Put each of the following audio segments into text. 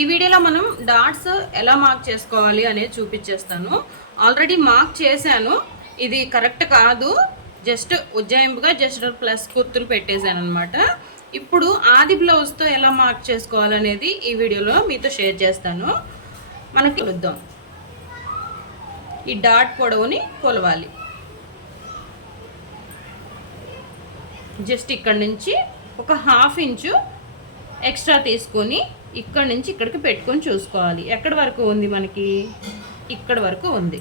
ఈ వీడియోలో మనం డాట్స్ ఎలా మార్క్ చేసుకోవాలి అనేది చూపించేస్తాను. ఆల్రెడీ మార్క్ చేశాను. ఇది కరెక్ట్ కాదు. జస్ట్ ఉజ్జాయింపుగా జస్ట్ ప్లస్ గుర్తులు పెట్టేశాను అనమాట ఇప్పుడు ఆది బ్లౌజ్తో ఎలా మార్క్ చేసుకోవాలనేది ఈ వీడియోలో మీతో షేర్ చేస్తాను. మనకి కొలుద్దాం. ఈ డాట్ పొడవుని కొలవాలి. జస్ట్ ఇక్కడ నుంచి ఒక హాఫ్ ఇంచు ఎక్స్ట్రా తీసుకొని ఇక్కడ నుంచి ఇక్కడికి పెట్టుకొని చూసుకోవాలి. ఎక్కడి వరకు ఉంది మనకి? ఇక్కడ వరకు ఉంది.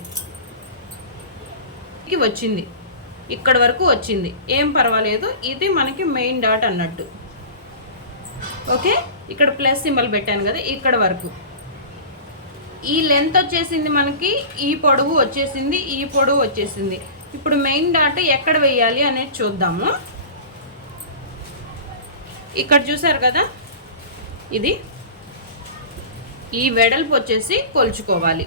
వచ్చింది. ఇక్కడ వరకు వచ్చింది. ఏం పర్వాలేదు. ఇది మనకి మెయిన్ డాట్ అన్నట్టు. ఓకే? ఇక్కడ ప్లస్ సింబల్ పెట్టాను కదా ఇక్కడ వరకు. ఈ లెంత్ వచ్చేసింది మనకి ఈ పొడవు వచ్చేసింది ఈ పొడవు వచ్చేసింది. ఇప్పుడు మెయిన్ డాట్ ఎక్కడ వేయాలి అనేది చూద్దాము. ఇక్కడ చూసారు కదా? ఇది. ఈ వెడల్పు వచ్చేసి కొలుచుకోవాలి.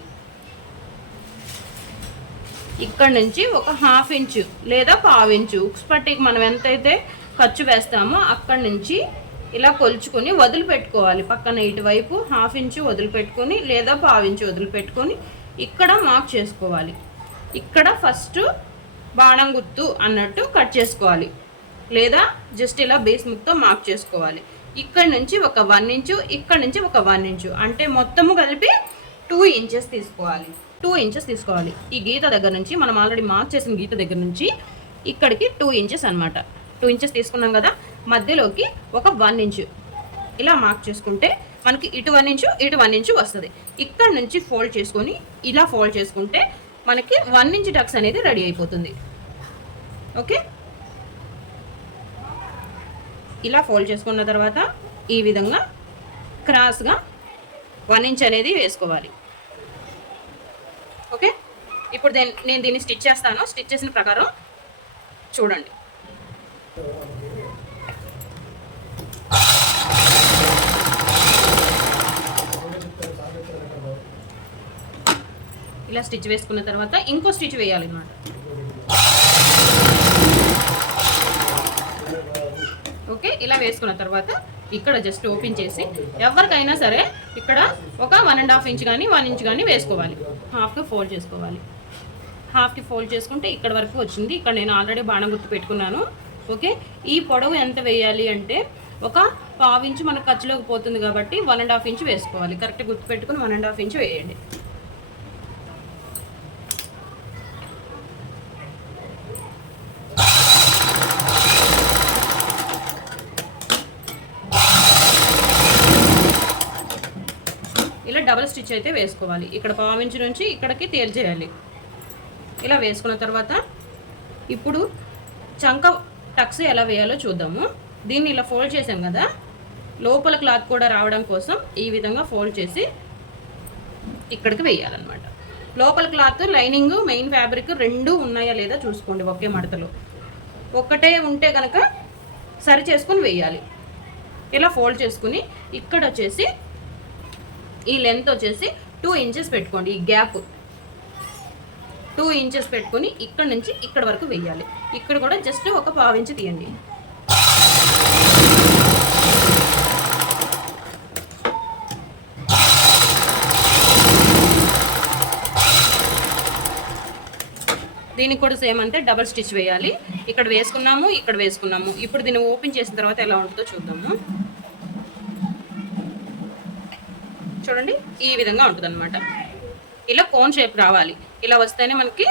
ఇక్కడ నుంచి ఒక హాఫ్ ఇంచు లేదా పావు ఇంచు ఉక్స్ పట్టికి మనం ఎంతైతే ఖర్చు వేస్తామో అక్కడి నుంచి ఇలా కొలుచుకొని వదిలిపెట్టుకోవాలి. పక్కన ఇటువైపు హాఫ్ ఇంచు వదిలిపెట్టుకొని లేదా పావు ఇంచు వదిలిపెట్టుకొని ఇక్కడ మార్క్ చేసుకోవాలి. ఇక్కడ ఫస్ట్ బాణం గుర్తు అన్నట్టు కట్ చేసుకోవాలి. లేదా జస్ట్ ఇలా బేస్ ముక్తో మార్క్ చేసుకోవాలి. ఇక్కడ నుంచి ఒక వన్ ఇంచు ఇక్కడ నుంచి ఒక వన్ ఇంచు. అంటే మొత్తము కలిపి టూ ఇంచెస్ తీసుకోవాలి. టూ ఇంచెస్ తీసుకోవాలి. ఈ గీత దగ్గర నుంచి మనం ఆల్రెడీ మార్క్ చేసిన గీత దగ్గర నుంచి ఇక్కడికి టూ ఇంచెస్ అన్నమాట. టూ ఇంచెస్ తీసుకున్నాం కదా మధ్యలోకి ఒక వన్ ఇంచు. ఇలా మార్క్ చేసుకుంటే మనకి ఇటు వన్ ఇంచు ఇటు వన్ ఇంచు వస్తుంది. ఇక్కడ నుంచి ఫోల్డ్ చేసుకొని ఇలా ఫోల్డ్ చేసుకుంటే మనకి వన్ ఇంచ్ టక్స్ అనేది రెడీ అయిపోతుంది. ఓకే ఇలా ఫోల్డ్ చేసుకున్న తర్వాత ఈ విధంగా క్రాస్గా వన్ ఇంచ్ అనేది వేసుకోవాలి. ఓకే? ఇప్పుడు నేను నేను దీన్ని స్టిచ్ చేస్తాను. స్టిచ్ చేసిన ప్రకారం చూడండి. ఇలా స్టిచ్ వేసుకున్న తర్వాత ఇంకో స్టిచ్ వేయాలి అన్నమాట ఓకే ఇలా వేసుకున్న తర్వాత ఇక్కడ జస్ట్ ఓపెన్ చేసి ఎవరికైనా సరే ఇక్కడ ఒక వన్ అండ్ హాఫ్ ఇంచ్ కానీ వన్ ఇంచ్ కానీ వేసుకోవాలి. హాఫ్కి ఫోల్డ్ చేసుకోవాలి. హాఫ్కి ఫోల్డ్ చేసుకుంటే ఇక్కడ వరకు వచ్చింది. ఇక్కడ నేను ఆల్రెడీ బాణం గుర్తు పెట్టుకున్నాను. ఓకే ఈ పొడవు ఎంత వేయాలి అంటే ఒక పావు ఇంచు మనకు ఖర్చులోకి పోతుంది కాబట్టి వన్ అండ్ హాఫ్ ఇంచ్ వేసుకోవాలి. కరెక్ట్ గుర్తు పెట్టుకుని వన్ అండ్ హాఫ్ ఇంచ్ వేయండి. ఇలా డబల్ స్టిచ్ అయితే వేసుకోవాలి. ఇక్కడ పావించి నుంచి ఇక్కడికి తేల్చేయాలి. ఇలా వేసుకున్న తర్వాత ఇప్పుడు చంక టక్స్ ఎలా వేయాలో చూద్దాము. దీన్ని ఇలా ఫోల్డ్ చేసాం కదా. లోపల క్లాత్ కూడా రావడం కోసం ఈ విధంగా ఫోల్డ్ చేసి ఇక్కడికి వేయాలన్నమాట. లోపల క్లాత్ లైనింగ్ మెయిన్ ఫ్యాబ్రిక్ రెండు ఉన్నాయా లేదా చూసుకోండి ఒకే మడతలో. ఒక్కటే ఉంటే కనుక సరి చేసుకొని వేయాలి. ఇలా ఫోల్డ్ చేసుకుని ఇక్కడ వచ్చేసి ఈ లెంత్ వచ్చేసి టూ ఇంచెస్ పెట్టుకోండి ఈ గ్యాప్ టూ ఇంచెస్ పెట్టుకొని ఇక్కడ నుంచి ఇక్కడ వరకు వెయ్యాలి. ఇక్కడ కూడా జస్ట్ ఒక పావు ఇంచు తీయండి. దీనికి కూడా సేమ్ అంటే డబల్ స్టిచ్ వేయాలి. ఇక్కడ వేసుకున్నాము ఇక్కడ వేసుకున్నాము. ఇప్పుడు దీన్ని ఓపెన్ చేసిన తర్వాత ఎలా ఉంటుందో చూద్దాము. చూడండి ఈ విధంగా ఉంటుంది అనమాట ఇలా కోన్ షేప్ రావాలి. ఇలా వస్తేనే మనకి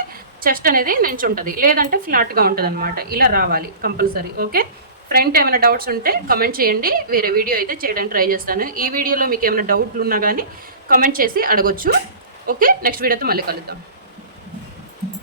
చెస్ట్ అనేది నుంచి ఉంటుంది. లేదంటే ఫ్లాట్గా ఉంటుంది అనమాట ఇలా రావాలి కంపల్సరీ ఓకే ఫ్రంట్ ఏమైనా డౌట్స్ ఉంటే కమెంట్ చేయండి. వేరే వీడియో అయితే చేయడానికి ట్రై చేస్తాను. ఈ వీడియోలో మీకు ఏమైనా డౌట్లు ఉన్నా కానీ కమెంట్ చేసి అడగొచ్చు. ఓకే నెక్స్ట్ వీడియోతో మళ్ళీ కలుద్దాం.